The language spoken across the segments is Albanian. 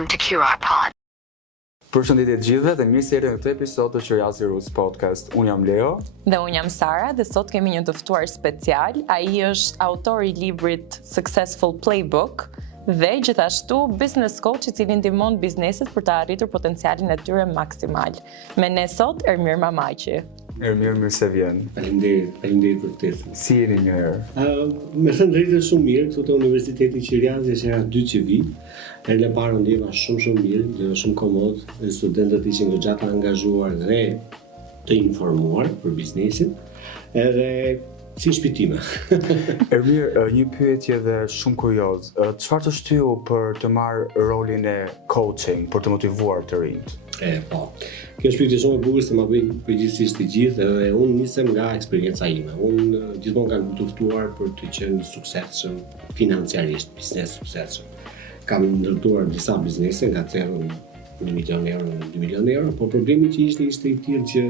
Welcome to QR Pod. Përshëndetje të gjithëve dhe mirë se erdhët në këtë episod të Curiosity Roots Podcast. Unë jam Leo. Dhe unë jam Sara dhe sot kemi një të ftuar special. Ai është autori i librit Successful Playbook dhe gjithashtu business coach i cili ndihmon bizneset për të arritur potencialin e tyre maksimal. Me ne sot Ermir Mamaqi. Mirë se vjen. Faleminderit për ftesën. Si jeni një herë? Me thënë drejtë shumë mirë, këtu te Universiteti Qiriazi është hera 2 që vi. Herën e parë ndjeva shumë mirë, dhe shumë komod, dhe studentët ishin goxha të angazhuar dhe të informuar për biznesin, edhe si shpitime. Ermir, një pyetje dhe shumë kurioz. Çfarë të shtyu për të marrë rolin e coaching, për të motivuar të rinjt? Po. Kjo është pyetje shumë e bukur se ma bëjnë përgjithsisht të gjithë, edhe unë nisem nga eksperienca ime. Unë gjithmonë kam të ftuar për të qenë suksesshëm financiarisht, biznes suksesshëm. Kam ndërtuar disa biznese nga zero në 1 milion euro në 2 milion euro, por problemi që ishte i tillë që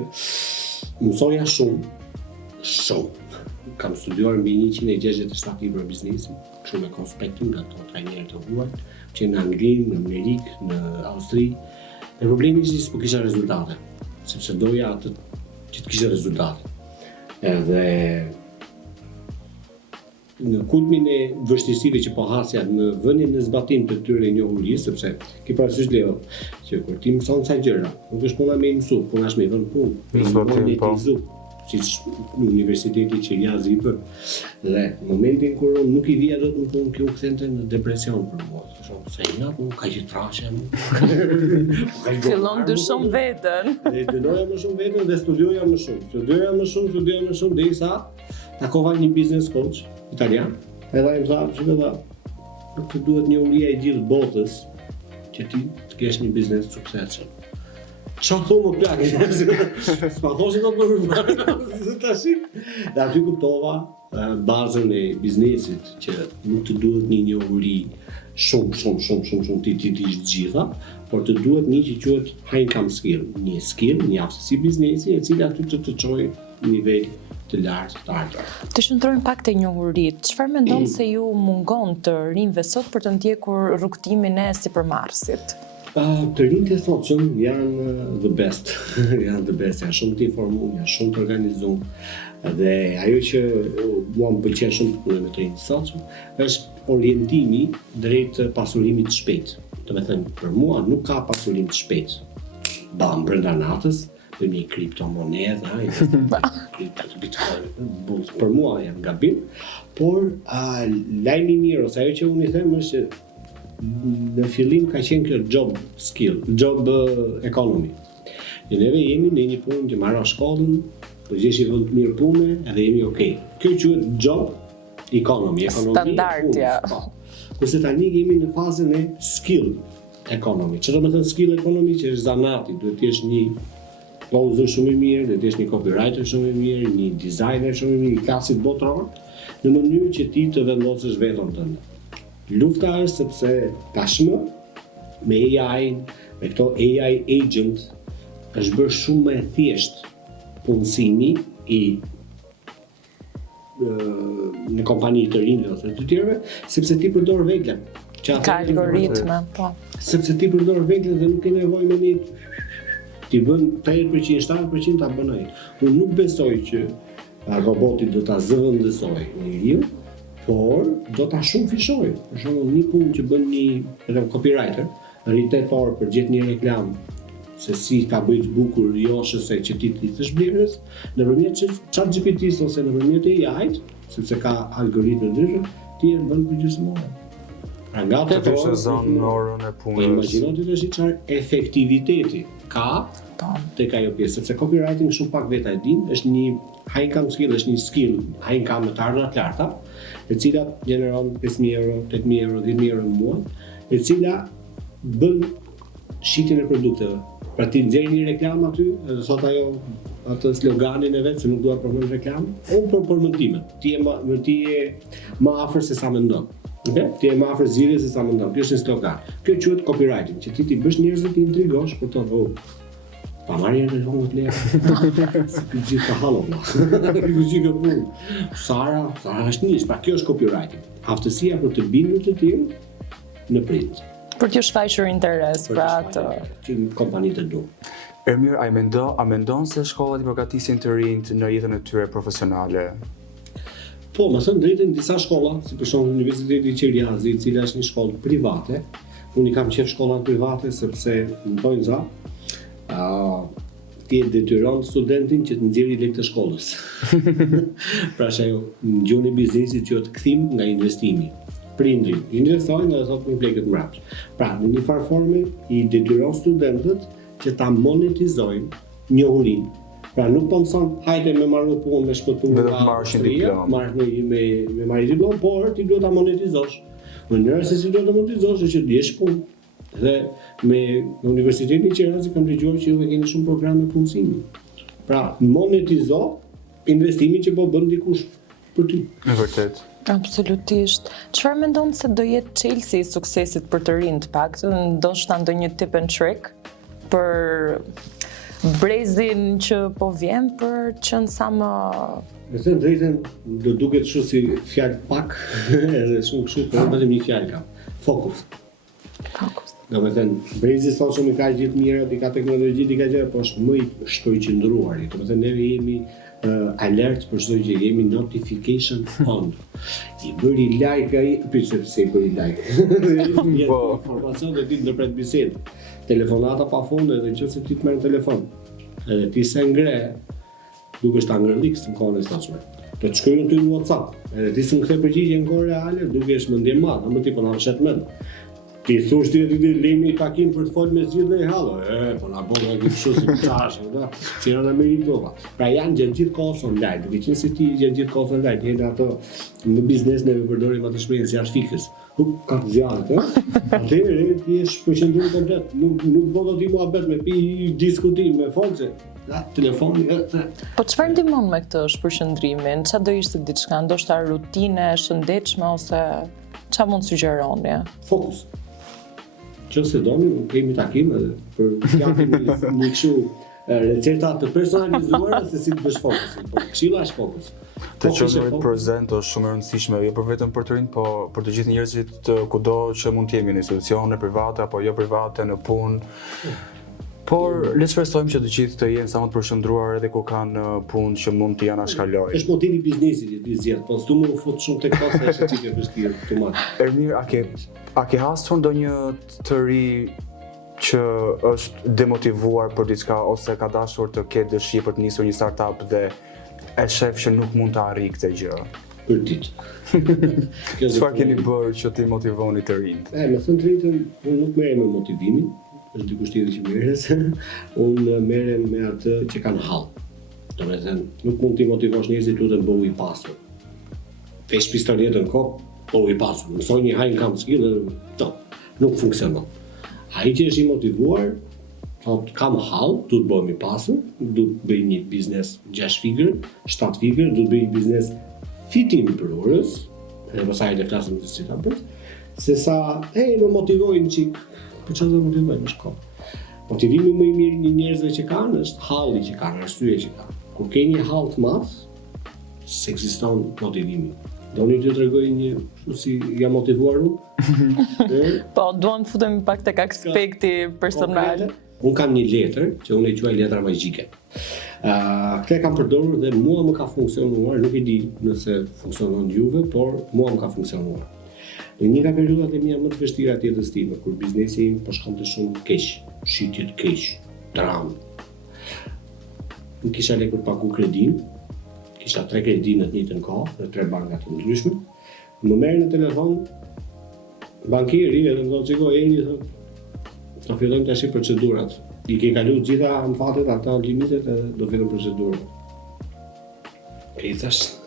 mësoja shumë. Kam studiuar mbi 167 libra biznesi, shumë me konspektin nga ato trajnerë të huaj, që në Angli, në Amerikë, në Austri. Dhe problemi ishte se po kisha rezultate, sepse doja që të kisha rezultate. Edhe në kulmin e vështirësive që po hasja në vendin e zbatimit të tyre njohurisë, sepse ke parasysh Leo, që kur ti mëson ca gjëra, nuk është puna me mësu, puna është me vënë punë, me monetizu, siç në Universiteti Qiriazi i bën. Dhe në momentin kur unë nuk i vija dot në punë, kjo u kthente në depresion për mua. Thoshom se natë nuk ka që trashem. Fillon dyshon veten. Dhe dënoja më shumë veten dhe studioja më shumë derisa takova një business coach italian. Edhe ai më tha, "Shikoj, nuk të duhet njohuria e gjithë botës që ti të kesh një biznes të suksesshëm." Çfarë thonë më plak? S'ma thoshin dot më tash. Dhe aty kuptova bazën e biznesit që nuk të duhet një njohuri shumë ti gjitha, por të duhet një që quhet high income skill, një aftësi biznesi e cila aty të çojë në nivel të lartë të ardhur. Të shndrojmë pak te njohuritë. Çfarë mendon se ju mungon të rinjve sot për të ndjekur rrugtimin e sipërmarrësit? Të rinjtë e sotshëm janë the best, janë shumë të informuar, janë shumë të organizuar. Dhe ajo që mua më pëlqen shumë të punoj me të rinjtë e sotshëm është orientimi drejt pasurimit të shpejtë. Do të thënë, për mua nuk ka pasurim të shpejtë. Brenda natës, për një kriptomonedë, Bitcoin, për mua janë gabim, por lajmi i mirë ose ajo që unë i them është që në fillim ka qenë kjo job economy. Dhe neve jemi në një punë që marrë shkollën, po gjeshi vend të mirë pune, edhe jemi okay. Kjo quhet job economy, standardja. Kurse tani jemi në fazën e skill economy. Çfarë do të thënë skill economy? Që është zanati, duhet të jesh një pozë shumë i mirë, duhet të jesh një copywriter shumë i mirë, një designer shumë i mirë, i klasit botëror, në mënyrë që ti të vendosësh vetën tënde. Lufta është sepse tashmë me AI, me këto AI agent, është bërë shumë më e thjeshtë punësimi në kompani të rinjve ose të tjerëve, sepse ti përdor vegla. Ka algoritme, po. Sepse ti përdor vegla dhe nuk ke nevojë me një ti bën 80%, 70% ta bën ai. Unë nuk besoj që roboti do ta zëvendësojë njeriu, por do ta shumëfishojë. Për shembull, një punë që bën një copywriter, rritet 8 orë për gjetë një reklam se si ta bëj të bukur joshëse që ti thësh blerës, nëpërmjet ChatGPT-s ose nëpërmjet AI-t, sepse ka algoritme ndryshëm, ti e bën për gjysmëore. Pra nga të orën e punës. Imagjino ti tash çfarë efektiviteti ka tek ajo pjesë, sepse copywriting shumë pak vetë e din, është një high income skill, është një skill high income me të ardhurat të larta, e cila gjeneron 5.000 euro, 8.000 euro, 10.000 euro në muaj, e cila bën shitjen e produkteve. Pra ti nxjerr një reklam aty, edhe thot ajo atë sloganin e vet se nuk dua të provoj reklam, unë për mendimet. Ti je më afër se sa mendon. Okay? Ti je më afër zgjidhjes se sa mendon. Kjo është një slogan. Kjo quhet copywriting, që ti bësh njerëzit të intrigosh për të pa marrë në vogël të lehtë. Si gjithë të hallova. Ju gjithë punë. Sara është nish, pra kjo është copywriting. Aftësia për të bindur të tjerë në print. Për t'ju shfaqur interes pra atë. Që kompanitë e duan. Ermir, a mendon se shkollat i përgatisin të rinjt në jetën e tyre profesionale? Po, më thënë drejtën, disa shkolla, si për shembull Universiteti i Qiriazi, e cila është një shkollë private, unë i kam qef shkollat private sepse në bojnë za, ti e detyron studentin që të nxjerrë lekë të shkollës. Pra ajo në gjuhën e biznesit quhet kthim nga investimi. Prindri investojnë dhe thotë me lekët mbrapsht. Pra në një farë forme i detyron studentët që ta monetizojnë njohurinë. Pra nuk po mëson hajde me marrë punë me shpëtuar Vetëm marrësh një diplom. me marrë diplom, por ti duhet ta monetizosh. Mënyra se si duhet ta monetizosh është që të jesh punë. Dhe me Universitetin e Qirazi kam dëgjuar që ju keni shumë programe punësimi. Pra monetizo investimin që po bën dikush për ty. E vërtet. Absolutisht. Çfarë mendon se do jetë çelësi i suksesit për të rinj të paktën, ndoshta ndonjë tip and trick për brezin që po vjen për të qenë sa më Me thënë drejtën, do duket shumë si fjalë pak, edhe shumë kështu, por vetëm një fjalë kam. Fokus. Do me thënë, brezi sot shumë i ka gjithë mirë, i ka teknologji, i ka gjë, po është më i shkojqëndruari. Do me thënë, neve jemi alert për çdo gjë, jemi notification on. I bëri like ai, pse se i bëri like. Po, informacion dhe ti ndërpret bisedë. Telefonata pafund edhe nëse ti të merr telefon. Edhe ti se ngre, dukesh ta ngërlikës në kohën e sotshme. Do të shkruajnë ty në WhatsApp. Edhe ti s'm kthe përgjigje në kohë reale, dukesh mendje madh, më ti po na fshet mend. Ti thosh ti lemi takim për të folë me zgjidhje e hallo. Po na bën ai kështu si çash, da. Si janë Amerikova. Pra janë gjatë gjithë kohës online. Duke qenë se ti gjatë gjithë kohës online, jeni ato në biznes ne përdorim atë shprehje si jashtë fikës. Ka zjarr, atëherë ti je përqendruar komplet. Nuk do ti muhabet me pi diskutim me folse. Da, telefoni. Po çfarë ndihmon me këtë shpërqendrimin? Çfarë do ishte diçka, ndoshta rutinë e shëndetshme ose çfarë mund sugjeroni? Fokus. Qëse doni, kemi takim edhe për japim një kështu receta të personalizuara se si të bësh fokusin. Po këshilla është fokus. Të qenë prezent është shumë e rëndësishme, jo për vetëm për të rinj, po për të gjithë njerëzit të kudo që mund të jemi në institucione private apo jo private, në punë. Por le të shpresojmë që të gjithë të jenë sa më të përshëndruar edhe kur kanë punë që mund të janë shkalojë. Është motivi i biznesit që ti zgjedh, po s'u më fut shumë tek kosta është çike vështirë automat. Ermir, a ke hasur ndonjë të ri që është demotivuar për diçka ose ka dashur të ketë dëshirë për të nisur një startup dhe e shef që nuk mund të arrijë këtë gjë? Për ditë. Çfarë keni bërë që ti motivoni të rinjt? Me thënë drejtën, unë nuk merrem me motivimin, është dikush tjetër që merret. Unë merrem me atë që kanë hall. Do të thënë, nuk mund t'i motivosh njerëzit lutem bëu i pasur. Vesh pistoletën kokë, bëu i pasur. Mësoj një high income skill dhe nuk funksionon. Ai që është i motivuar, thot kam hall, du të bëhem i pasur, du të bëj një biznes 6 figër, 7 figër, du të bëj një biznes fitim për orës, edhe pastaj të flasim të si ta bëj, sesa më motivojnë çik. Po çfarë do motivojnë në shkollë? Motivimi më i mirë një njerëzve që kanë është halli që kanë, arsyeja që kanë. Kur ke një hall të madh, s'ekziston motivimi. Doni t'ju tregoj një si jam motivuar unë? Po, duam të futemi pak tek aspekti personal. Unë kam një letër që unë e quaj letra magjike. Këtë kam përdorur dhe mua më ka funksionuar, nuk e di nëse funksionon juve, por mua më ka funksionuar. Në një nga periodat e mia më të vështira të jetës time, kur biznesi im po shkonte shumë keq, shitje të keq, dramë. Nuk kisha lekë për pagu kredin, kisha 3 kredi në të njëjtën kohë, në 3 banka të ndryshme. Më merr në telefon bankieri edhe më thotë çiko jeni thotë do fillojmë tash procedurat. I ke kaluar gjitha amfatet ata limitet edhe do fillojmë procedurën. E thash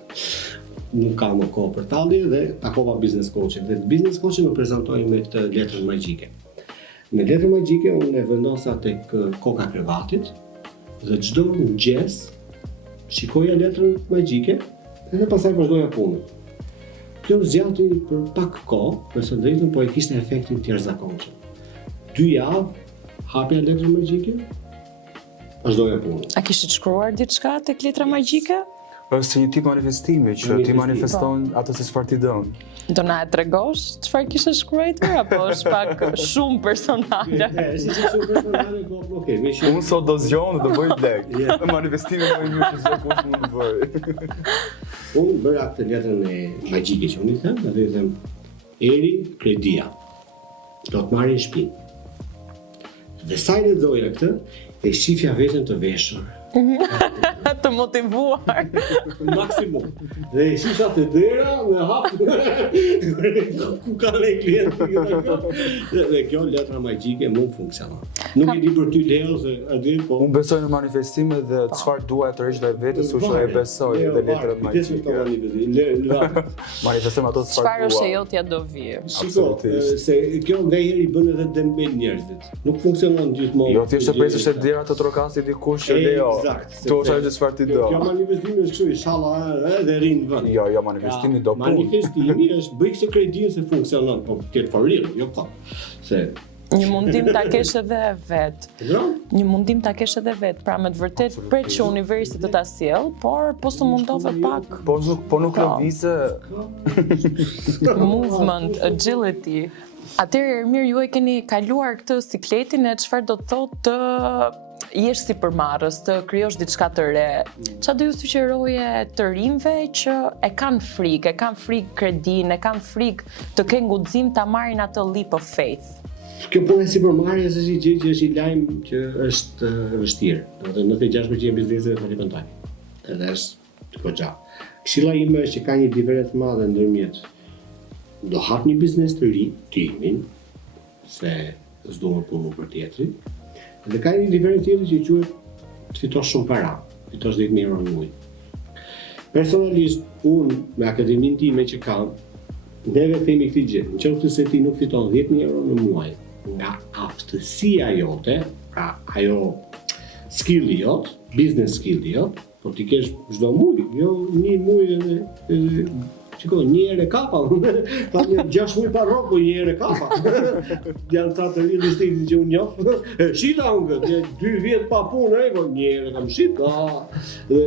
nuk kam më kohë për talje dhe takova business coachin. Dhe business coachin më prezantoi me këtë letër magjike. Në letrën magjike unë e vendosa tek koka krevatit dhe çdo mëngjes shikoja letrën magjike dhe pastaj vazhdoja punën. Kjo zgjati për pak kohë, nëse drejtën, po e kishte efektin të jashtëzakonshëm. 2 javë hapja letrën magjike, vazhdoja punën. A kishit shkruar diçka tek letra magjike? Është si një tip manifestimi që ti manifeston atë se çfarë ti don. Do na e tregosh çfarë kishe shkruar apo është pak shumë personale? Është shumë personale, po okay, më shumë. Unë sot do zgjon dhe do bëj lek. Manifestimi më i mirë që çdo kush mund të bëjë. Unë bëra këtë letrën e magjike që unë i them, atë i them Eri Kredia. Do të marrin shtëpinë. Dhe sa i lexoja këtë, e shifja veten të veshur. Të motivuar. Maksimum. Dhe e shisha të dera me hap ku ka le klientë. Dhe kjo letra magjike nuk funksionon. Nuk e di për ty Leo se a di po. Unë besoj në manifestime dhe çfarë dua të rresh dhe vetes, kështu që e besoj dhe letrën magjike. Manifestojmë ato Çfarë çfarë është dua. e jotja do vijë? Shiko, se kjo ndajherë i bën edhe dembel njerëzit. Nuk funksionon gjithmonë. Jo, thjesht të presësh të dera të trokasit dikush që Leo. Tu është ajo çfarë ti do. Kjo manifestimi është kështu, inshallah, dhe rrin vend. Jo, manifestimi do punë. Manifestimi është bëj këtë kredinë se funksionon, po ti for real, jo pa. Se Një mundim ta kesh edhe vet. Një mundim ta kesh edhe vet, pra me të vërtet pret që universi të ta sjell, por po së mundove pak. Po nuk lëvizë. Movement, agility. Atëherë Ermir, ju e keni kaluar këtë sikletin e çfarë do të thotë të jesh sipërmarrës, të krijosh diçka të re. Çfarë do ju sugjeroje të rinjve që e kanë frikë kredin, e kanë frikë të kenë guxim ta marrin atë leap of faith? kjo punë e sipërmarrjes është një gjë që është i lajm që është e vështirë. Domethënë 96% e bizneseve falimentojnë. Edhe është goxha. Këshilla ime është që ka një diferencë madhe ndërmjet do hap një biznes të ri, timin, se s'do më punu për tjetrin. Dhe ka një diferencë tjetër që quhet fitosh shumë para, fitosh 10.000 euro në muaj. Personalisht, unë me akademinë time që kam, neve themi këtë gjë, në qoftë se ti nuk fiton 10.000 euro në muaj nga aftësia jote, pra ajo skilli jot, business skilli jot, po ti kesh çdo muaj, jo një muaj edhe shiko, një herë kapa, ta një 6 muaj pa rrokë, një herë kapa. Janë ca të real estate që unë njoh. Shita unë, 2 vjet pa punë, po një herë kam shit. Dhe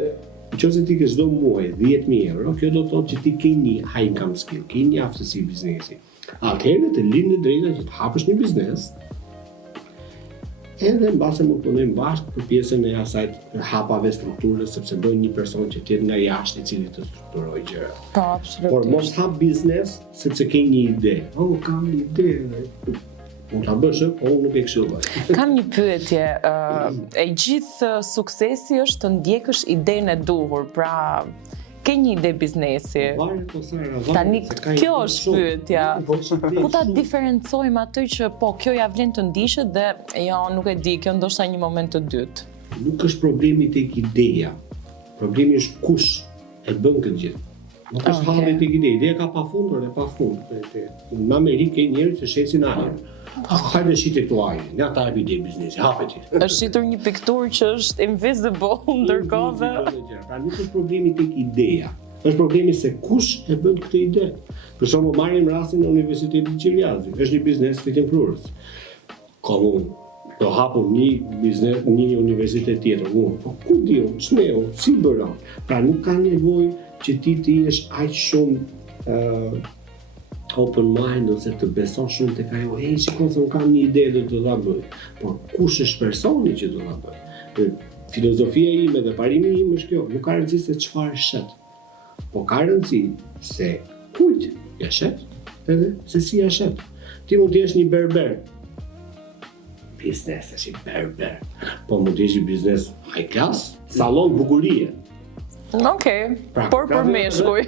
nëse ti ke çdo muaj 10.000 euro, kjo do të thotë që ti ke një high income skill, ke një aftësi biznesi. Atëherë të lind drejta që të hapësh një biznes, edhe në base më punojmë bashkë për pjesën e asaj hapave strukturës, sepse bëjnë një person që tjetë nga jashtë i cili të strukturoj gjëra. Po, absolutisht. Por mos hap biznes sepse ke një ide. Kam një ide. Unë ta bësh, po unë nuk e këshilloj. Kam një pyetje, e gjithë suksesi është të ndjekësh idenë e duhur, pra ke një ide biznesi. Tani kjo është pyetja. Ku ta diferencojmë atë që po kjo ja vlen të ndiqet dhe jo nuk e di, kjo ndoshta një moment të dytë. Nuk është problemi tek ideja. Problemi është kush e bën këtë gjë. Nuk është halli tek ideja ka pafundor e pafund. Në Amerikë ke njerëz që shesin ajër. Hajde shite këtu ajër, nga ta e ide biznesi, hapet ti. Është shitur një pikturë që është invisible ndërkohë. Pra nuk është problemi tek ideja. Është problemi se kush e bën këtë ide. Për shembull, marrim rastin e Universitetit Qiriazi. Është një biznes fitimprurës. Komun do hapun një biznes, një universitet tjetër. Po ku diu, ç'neu, si bëra. Pra nuk ka nevojë që ti të jesh aq shumë open mind ose të beson shumë tek ajo, shikon se unë kam një ide dhe do ta bëj. Por kush është personi që do ta bëj? Filozofia ime dhe parimi im është kjo, nuk ka rëndësi se çfarë shet. Po ka rëndësi se kujt ja shet, edhe se si ja shet. Ti mund të jesh një berber. Biznes është i berber. Po mund të jesh një biznes high class, sallon bukurie. Okej, por për meshkuj.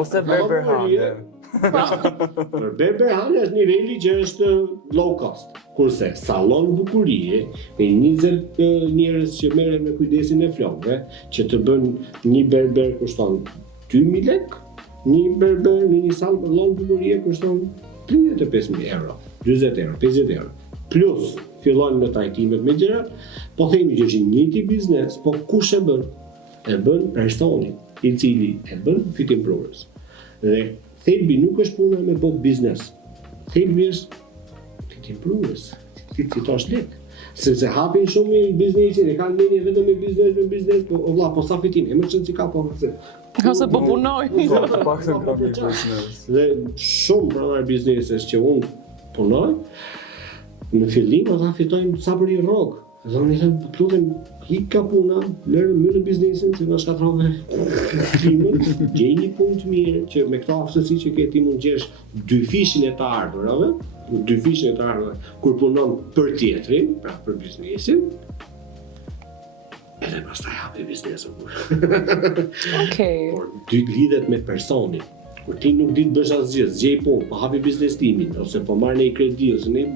Ose berber hane. Për berber hane është niveli që është low cost. Kurse sallon bukurie me 20 njerëz që merren me kujdesin e flokëve, që të bën një berber kushton 2.000 lek, një berber në një sallon bukurie kushton 35.000 euro, 20 euro, 50 euro. Plus fillon me trajtimet me gjërat, po themi që është një njëjti biznes, po kush e bën? E bën personi i cili e bën fitimprurës. Dhe thelbi nuk është puna me bë biznes. Thelbi është fitimprurës. Ti fitosh lek. Sepse hapin shumë i biznesin, e kanë mendje vetëm me biznes, po valla, po sa fitim, emergency ka po se. Ose po punoj. Të paktën kam një biznes. Dhe shumë pronar bizneses që unë punoj, në fillim ata fitojnë sa për i rrogë. Dhe unë i thëmë, lutem, hika puna, mërë biznesin, se nga shkatrove klimën, gjej një punë të mirë, që me këto aftësi që ke ti mund gjesh dy fishin e të ardhurave, kur punon për tjetrin, pra për biznesin, edhe pastaj hapi biznesin. Okej. Por dy lidhet me personin. Kur ti nuk di të bësh asgjë, zgjej punë, po hapi biznes timin, ose po marr një kredi, ose ne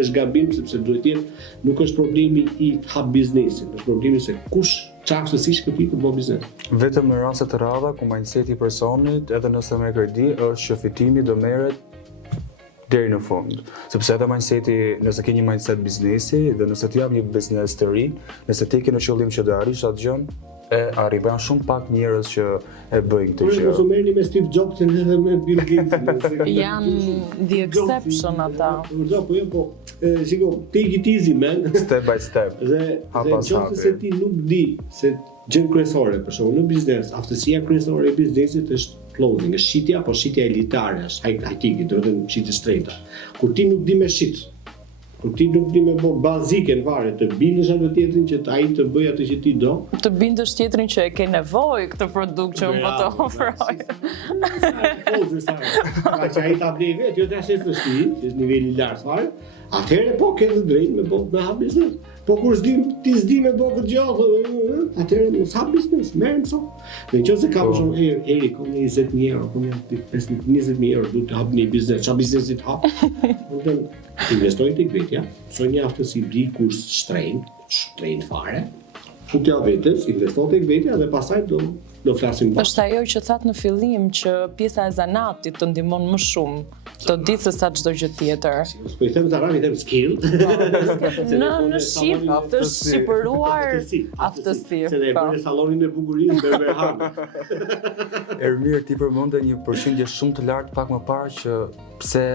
është gabim sepse duhet të jetë, nuk është problemi i hap biznesin, është problemi se kush çfarë aftësish ke ti për të bërë biznes. Vetëm në raste të rralla ku mindseti i personit, edhe nëse me kredi, është që fitimi do merret deri në fund. Sepse edhe mindseti, nëse ke një mindset biznesi dhe nëse ti jap një biznes të ri, nëse ti ke në qëllim që të arrish atë gjën, e arribë. Janë shumë pak njerëz që e bëjnë këtë gjë. Mos u merrni me Steve Jobsin edhe me Bill Gatesin. Janë the exception ata. Po, shiko, take it easy, man. Step by step. Dhe pas nëse hapi. se ti nuk di se gjën kryesore, për shembull, në biznes, aftësia kryesore e biznesit është closing, është shitja, po shitja elitare, është high-tech, do të thënë shitje straighta. Kur ti nuk di me shit, kur ti nuk di me bë bazike në fare, të bindesh atë tjetrin që ai të bëj atë që ti do. Të bindesh tjetrin që e ke nevojë këtë produkt që unë po të ofroj. Ka që ai ta blej vetë, jo tash është ti, që është niveli i lartë fare. Atëherë po ke të drejtë me hap biznes. Po kur ti s'di me bë këtë gjallë, atëherë mos hap biznes, merr mëso. Në qoftë se ka për shembull Eri, kam 20.000 euro, kam 20.000 euro, duhet të hap një biznes, çfarë biznesi të hap? Do investoj tek vetja, mësoj një aftësi, bli kurs shtrenjtë fare. Futja vetes, investoj tek vetja dhe pastaj do flasim pas. Është ajo që thatë në fillim që pjesa e zanatit të ndihmon më shumë, të di se sa çdo gjë tjetër. Po i them zanat, i them skill. Në shqip të shqipëruar aftësi. Se ne e bëre sallonin e bukurisë Berberham. Ermir, ti përmendë një përqindje shumë të lartë pak më parë që pse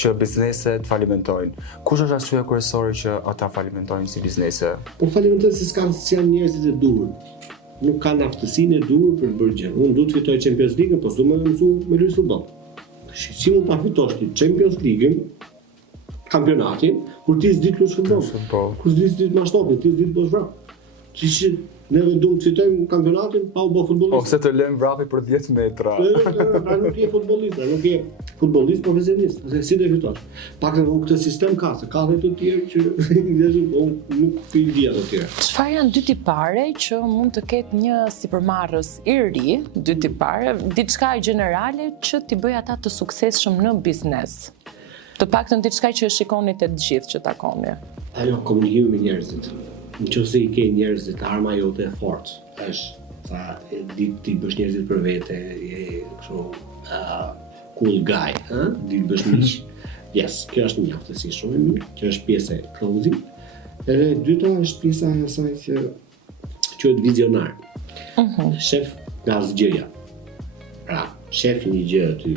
që bizneset falimentojnë. Kush është arsyeja kryesore që ata falimentojnë si biznese? Po falimentojnë se janë njerëzit e duhur. Nuk kanë aftësinë e duhur për të bërë gjë. Unë duhet të fitoj Champions League, po s'du më mësu me luajtë futboll. Si mund ta fitosh ti Champions League, kampionatin, kur ti s'di të luash futboll? Kur s'di të mashtopin, ti s'di të bësh vrap. Si neve duhet të fitojmë kampionatin pa u bë futbollist. Ose të lëm vrapi për 10 metra. Pra nuk je futbollist, nuk je futbollist profesionist, ose si do fitosh. Pak në këtë sistem ka, se ka dhe të tjerë që nuk i di ato të tjerë. Çfarë janë dy tipare që mund të ketë një sipërmarrës i ri, dy tipare, diçka gjenerale që t'i bëj ata të suksesshëm në biznes? Të paktën diçka që shikoni te të gjithë që takoni. Ajo komunikimi me njerëzit. Nëse i ke njerëzit, arma jote e fortë është sa di ti bësh njerëzit për vete, je kështu cool guy, di të bësh miq. Yes, kjo është një aftësi shumë e mirë, që është pjesë e closing. Edhe e dyta është pjesa e asaj që quhet vizionar. Shef nga asgjëja. Pra, shef një gjë aty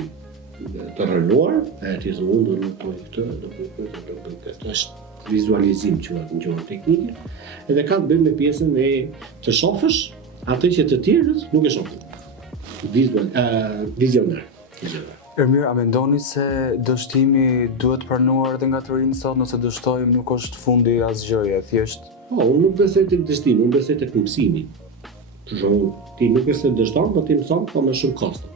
të rënuar, e ti thua unë do të bëj këtë, do bëj këtë. Është vizualizim quhet në gjuhën teknike. Edhe ka të bëjë me pjesën e të shohësh atë që të tjerët nuk e shohin. Vizionar. Ermir, a mendoni se dështimi duhet pranuar edhe nga të rinjt sot, nëse dështojmë nuk është fundi i asgjëje, thjesht? Po, unë nuk besoj tek dështimi, unë besoj tek mësimi. Për shembull, ti nuk është se dështon, po ti mëson, po me shumë kosto.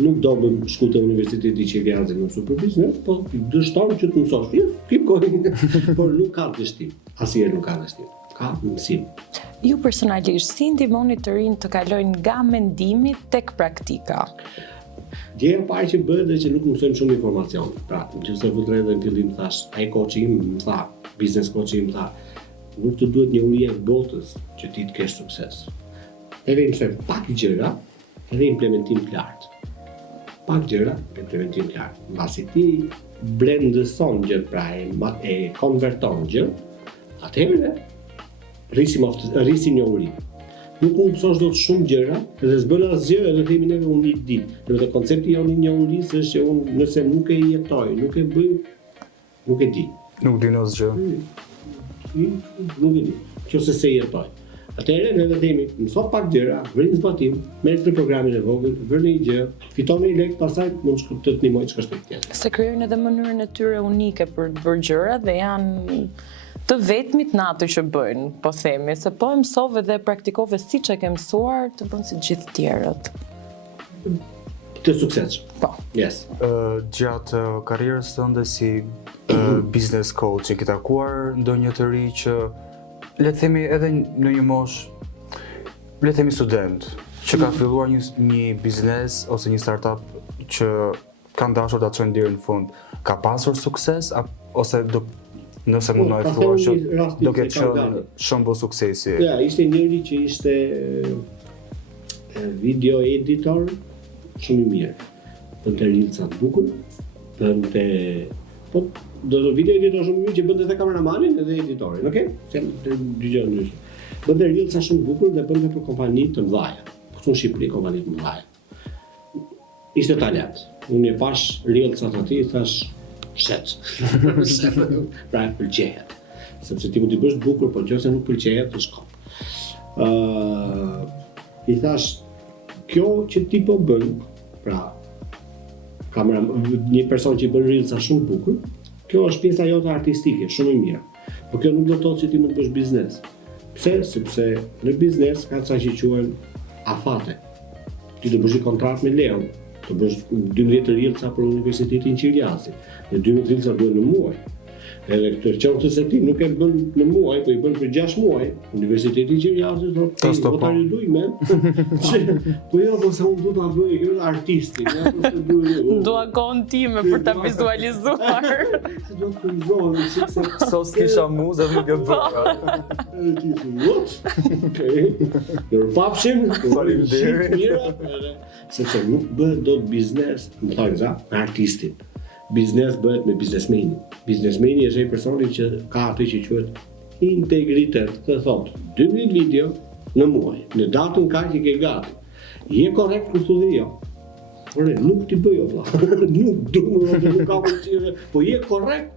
Nuk do bëm shku te universiteti që vjazë në mësu për biznes, po dështon që të mësosh. Yes, keep going. Por nuk ka dështim. Asnjëherë nuk ka dështim. Ka mësim. Ju personalisht si ndihmoni të rinj të kalojnë nga mendimi tek praktika? Gjëja e parë që bëhet është që nuk mësojmë shumë informacion. Pra, nëse vëllai në fillim thash, ai coachi im më tha, business coachi im tha, nuk të duhet njohuria e botës që ti të kesh sukses. Edhe mësojmë pak gjëra edhe implementim të lartë. Pak gjëra, implementim të lartë. Mbasi ti blendëson gjë, pra e konverton gjë, atëherë rrisi njohurin. Nuk mund të mësosh dot shumë gjëra, edhe s'bën asgjë, edhe themi neve unë i di. Dhe koncepti jonë i njohurisë është që unë nëse nuk e jetoj, nuk e bëj, nuk e di. Nuk di asgjë. nuk e di. Nëse se jetoj. Atëherë ne do themi, mëso pak gjëra, vrin zbatim, merr të programin e vogël, vër një gjë, fiton një lek, pastaj mund të ndihmoj çka është tjetër. Se krijojnë edhe mënyrën e tyre unike për të bërë gjëra dhe janë të vetmit në atë që bëjnë, po themi, se po e mësove dhe praktikove siç e ke mësuar, të bën si gjithë të tjerët. Të suksesshëm. Po. Yes. Gjatë karrierës tënde si business coach, e ke takuar ndonjë të ri që le të themi edhe në një moshë, le të themi student, që ka filluar një biznes ose një startup që kanë dashur ta çojnë deri në fund, ka pasur sukses ose nëse mundoj të thuash që do ketë qenë shembull suksesi? Ja, ishte njëri që ishte video editor shumë i mirë. Bënte rilca të bukur, bënte video editor shumë i mirë që bënte edhe kameramanin edhe editorin, okay? Se dy gjë ndryshe. Bënte rilca shumë bukur dhe bënte për kompani të mëdha. Këtu në Shqipëri kompani të mëdha. Ishte talent. Unë e pash rilcat aty, thash shet. Pra e pëlqejet. Sepse ti mund t'i bësh bukur, po nëse nuk pëlqejet, të shkon. I thash, kjo që ti po bën, pra një person që i bën rilca shumë bukur, kjo është pjesa jote artistike, shumë e mirë. Po kjo nuk do të thotë që ti mund të bësh biznes. Pse? Sepse në biznes ka ca që quhen afate. Ti do bësh një kontratë me Leon, të bësh 12 rilca për Universitetin Qiriasi. Dhe 12 rilca duhen në muaj. Edhe këtë qoftë se ti nuk e bën në muaj, po i bën për 6 muaj, Universiteti Qiriasi thotë, po ta riduj men. Po jo, po se unë du ta bëj, kjo është artisti, ja po se duhet. Dua kohën time për ta vizualizuar. Se do të vizualizohem, se Sos kisha muzë dhe nuk e bëra. ti what? Okej. Nërpapshim, Faleminderit. mira, sepse nuk bëhet dot biznes, më thënë za, me artistin. Biznes bëhet me biznesmenin. Biznesmeni është ai personi që ka atë që quhet integritet, të thotë 12 video në muaj, në datën kaq që ke gati. Je korrekt kur thua jo. Ore, nuk ti bëj valla. Nuk nuk ka vështirë, po je korrekt.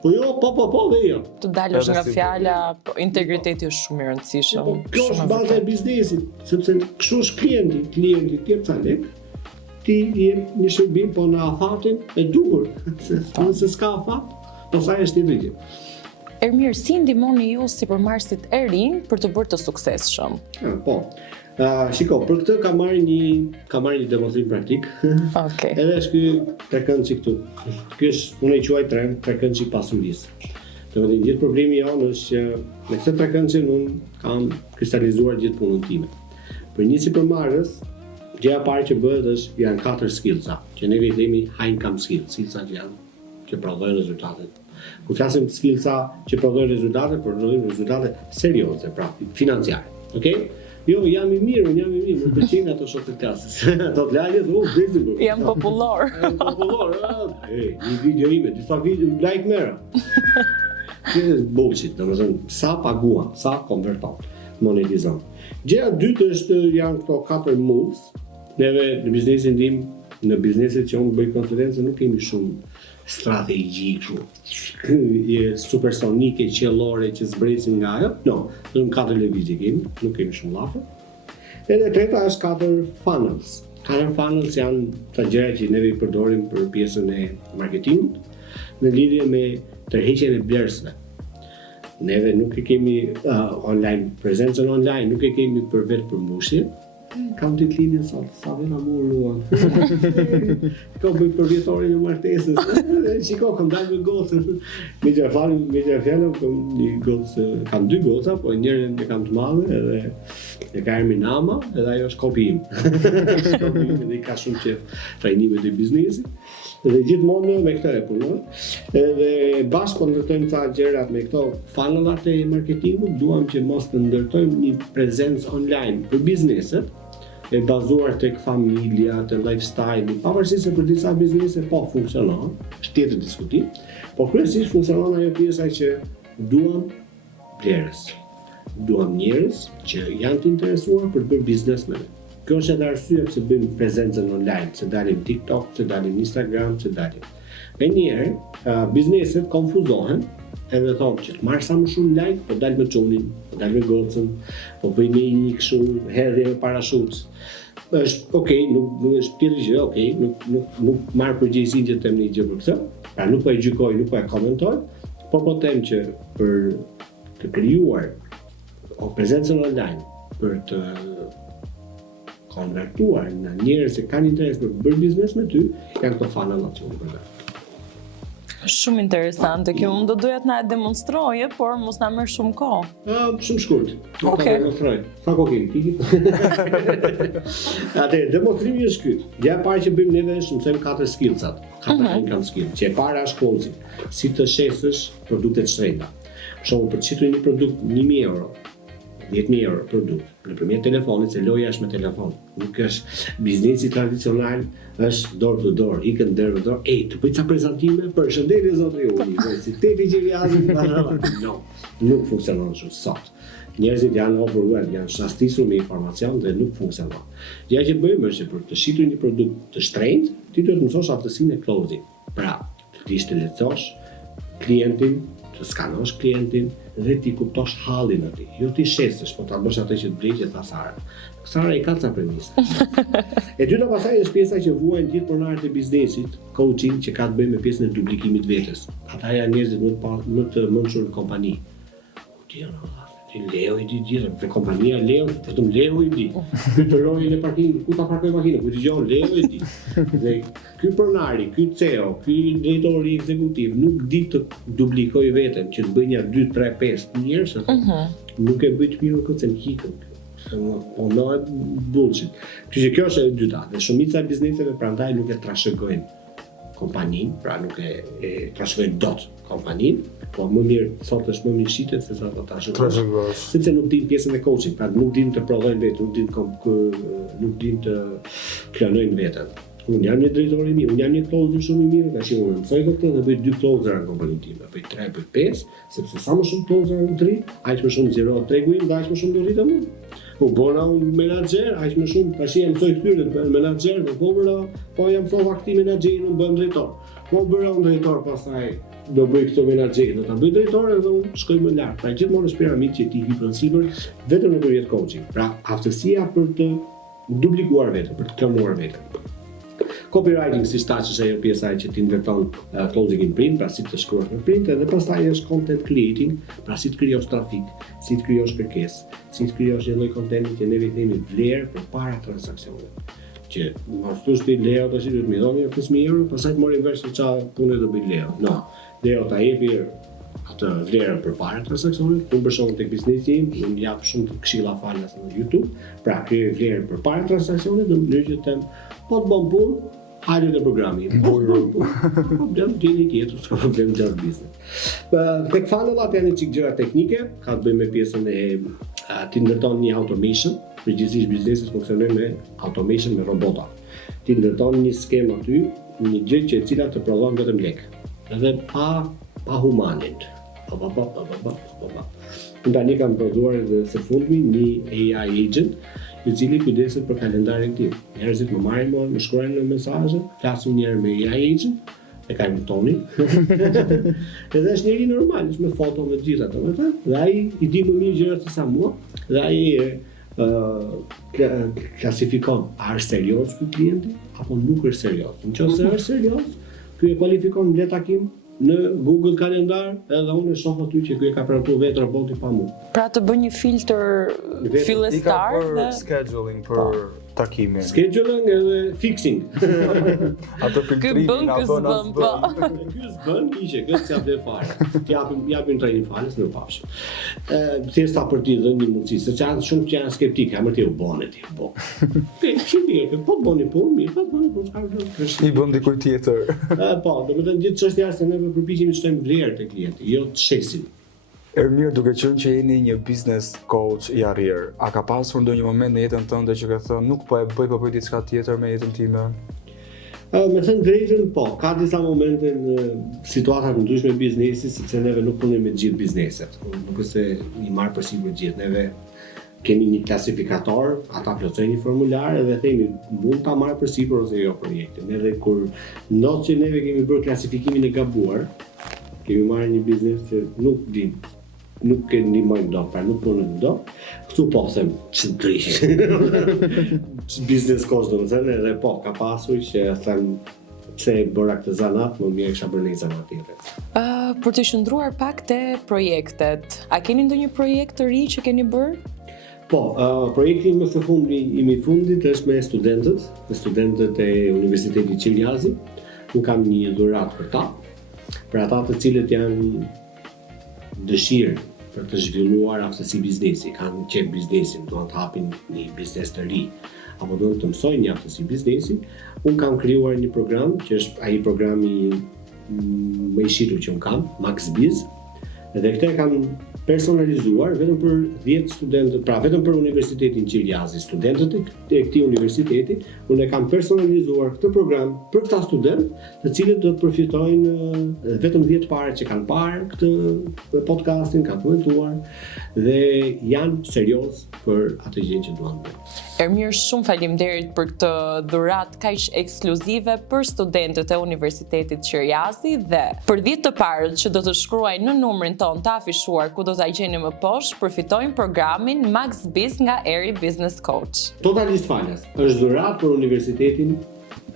Po jo, po dhe jo. Të dalësh nga fjala, po integriteti është shumë i rëndësishëm. Po kjo është baza e biznesit, sepse kështu është klienti ti jep ca lek, ti jep një shërbim po në afatin e duhur. Nëse s'ka afat, pastaj është tjetër gjë. Ermir, si ndihmoni ju si përmarrësit e rinj për të bërë të suksesshëm? Po. Shiko, për këtë ka marrë një demonstrim praktik. Okej. Edhe është ky trekëndçi këtu. Ky është, unë e quaj trekëndçi pasurisë. Domethënë gjithë problemi jonë është që me këtë trekëndçin unë kam kristalizuar gjithë punën time. Për një si përmarrës, gjëja e parë që bëhet është janë 4 skillsa, që ne i themi high income skills, skillsa që prodhojnë rezultate. Kur flasim skillsa që prodhojnë rezultate serioze, pra financiare. Okej? Jo, jam i mirë, më pëlqejnë ato shokët klasës. Ato të lagjes, bezë. Jam popullor. Popullor, një video ime, disa video, like mera. Kjo është bullshit, domethënë, sa paguan, sa konverton, monetizon. Gjëja e dytë është janë këto 4 moves. Neve në biznesin tim, në bizneset që unë bëj konsulencë, nuk kemi shumë strategji kështu. Je supersonike, qellore që zbresin nga ajo. No, vetëm 4 lëvizje kemi, nuk kemi shumë llafe. Edhe treta është 4 funnels. 4 funnels janë të gjëra që ne i përdorim për pjesën e marketingut në lidhje me tërheqjen e blerësve. Neve nuk e kemi online, prezencën online, nuk e kemi për vetë përmbushje. Kam të klinin sa vena mu luan. Kam bëj për vjetorin e martesës. Shiko, kam dalë me gocën. Me që fjallëm, kam 2 goca, po njërën e kam të madhe, edhe e ka emrin Nama, edhe ajo është kopi im. Edhe i ka shumë qef trajnimet e biznesit. Edhe gjithmonë me këtë e punoj. Edhe bashkë ndërtojmë ca gjërat me këto funnelat e marketingut, duam që mos të ndërtojmë një prezencë online për bizneset, e bazuar tek familja, te lifestyle, pavarësisht se për disa biznese po funksionon, është tjetër diskutim, por kryesisht funksionon ajo pjesa që duam blerës. Duam njerëz që janë të interesuar për të bërë biznes me ne. Kjo është edhe arsye pse bëjmë prezencën online, se dalim TikTok, se dalim Instagram, se dalim. Nganjëherë bizneset konfuzohen edhe thonë që të marrë sa më shumë like, po dalë me çunin, po dalë me gocën, po bëj me një kështu hedhje me parashut. Është okay, nuk është tjetër gjë, okay, nuk marr përgjegjësinë që them një gjë për këtë. Pra nuk po e gjykoj, nuk po e komentoj, por po them që për të krijuar prezencën online, për të konvertuar në njerëz që kanë interes për të bërë biznes me ty, janë këto fanallat që unë përgatitem. Shumë interesante. Kjo unë do doja të na e demonstrojë, por mos na merr shumë kohë. Shumë shkurt. Okej. Demonstroj. Sa kohë kemi? Piki? Atëherë, demonstrimi është ky. Gjëja e parë që bëjmë neve është mësojmë 4 skillsat. 4 income skill. Që e para është closing. Si të shesësh produktet shtrenjta. Për shembull, për të shitur një produkt 1.000 euro, 10.000 euro produkt, nëpërmjet telefonit, se loja është me telefon. Nuk është biznesi tradicional, është dorë të dorë, ikën dorë të dorë. Ej, të bëj ca prezantime, përshëndetje zotri uni, si tepi që vjazin no, nuk funksionon kështu sot. Njerëzit janë overwhelmed, janë shastisur me informacion dhe nuk funksionon. Gjëja që bëjmë është që për të shitur një produkt të shtrenjtë, ti duhet të mësosh aftësinë e closing. Pra, të dish të lecosh klientin, të skanosh klientin dhe ti kuptosh hallin e tij. Jo ti shesësh, po ta bësh atë që të blej tha Sara. Sara i ka ca premisa. E dyta pastaj është pjesa që vuajnë gjithë pronarët e biznesit, coaching që ka të bëjë me pjesën e duplikimit vetes. Ata janë njerëzit më të mençur në kompani. Ti Leo i di gjithë, për kompania Leo, vetëm Leo i di. Ky të rojën e parkingit, ku ta parkoj makinën, ku dëgjon Leo i di. Dhe ky pronari, ky CEO, ky drejtori ekzekutiv nuk di të duplikoj veten, që të bëj një 2, 3, 5 njerëz, nuk e bëj të mirë këtë se më hikën. Po no e bullshit. Kështu që kjo është e dyta, dhe shumica e bizneseve prandaj nuk e trashëgojnë kompaninë, pra nuk e trashëgojnë dot kompaninë, po më mirë sot është më mirë shitet se sa ta trashëgojnë. Sepse nuk din pjesën e coaching, pra nuk din të prodhojnë vetë, nuk din të planojnë veten. Unë jam një drejtor i mirë, unë jam një closer shumë i mirë, tash unë mësoj këtë dhe bëj 2 closer në kompaninë time, bëj 3, bëj 5, sepse sa më shumë closer unë 3, aq më shumë zero treguim, aq më shumë do rritem unë. U bona unë menaxher, aq më shumë tash jam mësoj këtyre të bëhen menaxher, po jam mësova këtë menaxherin, unë bëhem drejtor. Po bëra unë drejtor, pastaj do bëj këtë menaxher, do ta bëj drejtor edhe unë shkoj më lart. Pra gjithmonë është piramidë që ti hip në sipër vetëm nëpërmjet coaching. Pra aftësia për të duplikuar veten, për të klamuar veten. Copywriting si shtaç është ajo pjesa që ti ndërton closing in print, pra si të shkruash në print, edhe pastaj është content creating, pra si të krijosh trafik, si të krijosh kërkesë, si të krijosh një lloj kontenti që ne themi vlerë përpara transaksionit. Që mos thosh ti Leo tash duhet më dhoni 5.000 euro, pastaj të mori vesh se çfarë punë do bëj Leo. No. Leo ta jepi atë vlerën përpara transaksionit. Unë për shembull tek biznesi im, unë jap shumë këshilla falas në YouTube, pra krijoj vlerën përpara transaksionit në mënyrë që të them, po të bën punë, hajde në programi. Problem dini tjetër, problem gjatë biznes. Tek funnel-at janë çik gjëra teknike, ka të bëjë me pjesën e ti ndërton një automation, përgjithsisht biznesi funksionon me automation me robota. Ti ndërton një skemë aty, një gjë që e cila të prodhon vetëm lek. Edhe pa humanin. Unë tani kam prodhuar edhe së fundmi një AI agent, i cili kujdeset për kalendarin tim. Njerëzit më marrin mua, më shkruajnë në mesazhe, flasim një herë me AI agent, e ka tonin. Edhe është njëri normal, është me foto me gjitha ato, dhe ai i di më mirë gjërat se sa mua, dhe ai klasifikon a është serioz ky klienti apo nuk është serioz. Nëse është serioz, ky e kualifikon në takim në Google Kalendar, edhe unë e shoh aty që ky e ka pranuar vetë robotin pa mua. Pra të bëj një filtr fillestar dhe scheduling për takimin. Scheduling edhe fixing. Ato filtrimin apo na bën. Ky s'bën, ishte këtë s'ia vlen fare. Ti japim trajnim fales në pafshim. Thjesht sa për ti dhënë një mundësi, sepse janë shumë që janë skeptikë, ama ti u bën ti, po. Po bëni punë, mirë, po bëni punë, çfarë do? I bën dikujt tjetër. Po, domethënë gjithë çështja është se ne përpiqemi të shtojmë vlerë te klienti, jo të shesim. Mirë, duke qenë që jeni një business coach i arrir, a ka pasur ndonjë moment në jetën tënde që ke thënë nuk po e bëj, po bëj diçka tjetër me jetën time? Me thënë drejtën, po, ka disa momente në situata të ndryshme biznesi, sepse neve nuk punojmë me gjithë bizneset. Nuk është se i marr përsipër gjithë. Neve kemi një klasifikator, ata plotësojnë një formular edhe themi mund ta marr përsipër ose jo projektin. Edhe kur ndodh që neve kemi bërë klasifikimin e gabuar, kemi marrë një biznes që nuk e ndihmojmë do, pra nuk punojmë do. Këtu po them ç'drish. Biznes coach domethënë edhe po ka pasur që them pse e bëra këtë zanat, më mirë kisha bërë një zanat tjetër. Për të qëndruar pak te projektet, a keni ndonjë projekt të ri që keni bërë? Po, projekti më së fundit është me studentët e Universitetit Qiljazi. Unë kam një dhuratë për ta, për ata të cilët janë dëshirë për të zhvilluar aftësi biznesi, kanë qef biznesin, duan të hapin një biznes të ri, apo duan të mësojnë një aftësi biznesi. Unë kam krijuar një program, që është ai programi më i shitur që unë kam, Max Biz, dhe këtë e kam personalizuar vetëm për 10 studentë, pra vetëm për Universitetin Qiljazi, studentët e këtij universiteti. Unë e kam personalizuar këtë program për këta studentë, të cilët do të përfitojnë vetëm 10 parë që kanë parë këtë podcastin, kanë komentuar dhe janë serioz për atë gjë që duan të bëjnë. Ermir, shumë faleminderit për këtë dhuratë kaq ekskluzive për studentët e Universitetit Qiljazi dhe për 10 të parët që do të shkruajnë në numrin ton të afishuar ku do ta gjeni më poshtë, përfitojnë programin Max Biz nga Eri Business Coach. Totalisht falas, është dhuratë për Universitetin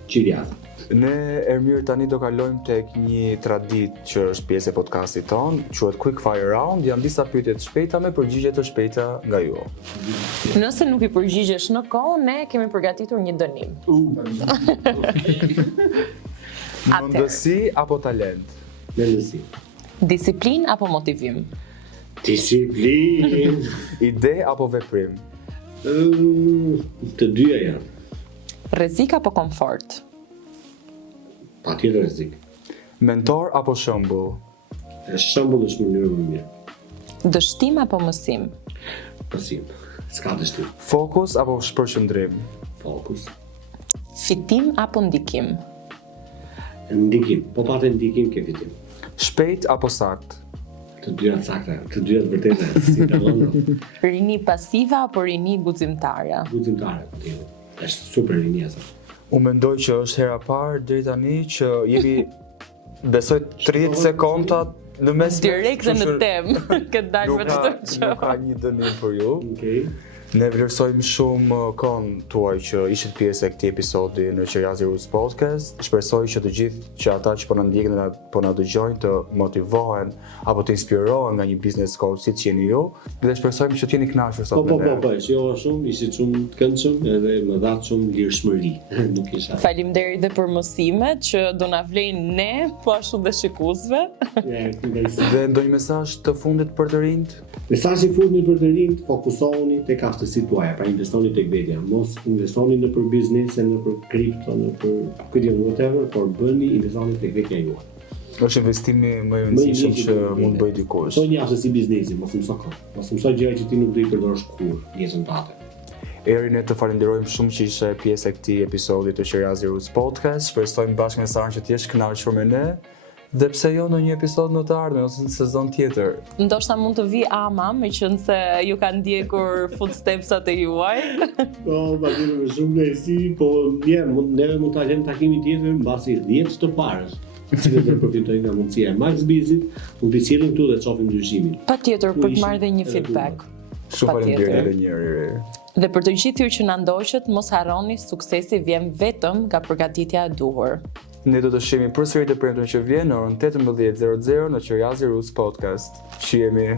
Qiljazi. Ne, Ermir, tani do kalojmë tek një traditë që është pjesë e podcastit ton, quhet Quick Fire Round, janë disa pyetje të shpejta me përgjigje të shpejta nga ju. Nëse nuk i përgjigjesh në kohë, ne kemi përgatitur një dënim. Mendësi apo talent? Mendësi. Disiplinë apo motivim? Disiplinë. Ide apo veprim? Të dyja janë. Rrezik apo komfort? Patjetër rrezik. Mentor apo shembull? Shembull është mënyrë më mirë. Dështim apo mësim? Mësim. S'ka dështim. Fokus apo përqendrim? Fokus. Fitim apo ndikim? Ndikim. Po patë ndikim ke fitim. Shpejt apo sakt? Të dyja sakta, të dyja të vërteta, si talon. Rini pasive apo rini guximtare? Guximtare, patjetër. Është super rinjesa. Unë mendoj që është hera parë deri tani që jemi besoj 30 sekonda në mes Direkt dhe në temë, këtë dalë me çdo gjë. Nuk ka një dënim për ju. Okej. Ne vlerësojmë shumë kohën tuaj që ishit pjesë e këtij episodi në Qiljazi Roots Podcast. Shpresoj që të gjithë që ata që po na ndjekin dhe po na dëgjojnë të motivohen apo të inspirohen nga një business coach siç jeni ju. Dhe shpresojmë që të jeni kënaqur sot me ne. Po, jo shumë, ishit shumë të këndshëm edhe më dha shumë lirshmëri. Nuk isha. Faleminderit dhe për mësimet që do na vlejnë ne, po ashtu dhe shikuesve. Dhe ndonjë mesazh të fundit për të rinjt? Mesazhi i fundit për të rinjt, fokusohuni tek aftësitë tuaja, pra investoni tek vetja. Mos investoni në për biznese, në për kripto, në për whatever, por investoni tek vetja juaj. Është investimi më i rëndësishëm që mund bëj dikush. Mësoj një aftësi biznesi, mos mëso kot. Mos mëso gjëra që ti nuk do i përdorosh kurrë në jetën tënde. Eri, ne të falenderojmë shumë që ishe pjesë e këtij episodi të Qiljazi Roots Podcast. Shpresojmë bashkë me Saran që të jesh kënaqur me ne. Dhe pse jo në një episod në të ardhmen ose në sezon tjetër. Ndoshta mund të vi ama, meqense ju kanë ndjekur footstepsat e juaj. Po, patjetër me shumë kënaqësi, po neve mund ta lëmë takimin tjetër mbasi 10 të parës. Cilët do përfitojnë nga mundësia e Max Bizit, mund t'i sjellim këtu dhe të shohim ndryshimin. Patjetër për të marrë dhe një feedback. Shumë faleminderit edhe një herë. Dhe për të gjithë ju që na ndoqët, mos harroni, suksesi vjen vetëm nga përgatitja e duhur. Ne do të shihemi përsëri të premten që vjen në orën 18:00 në Qiljazi Roots Podcast. Shihemi.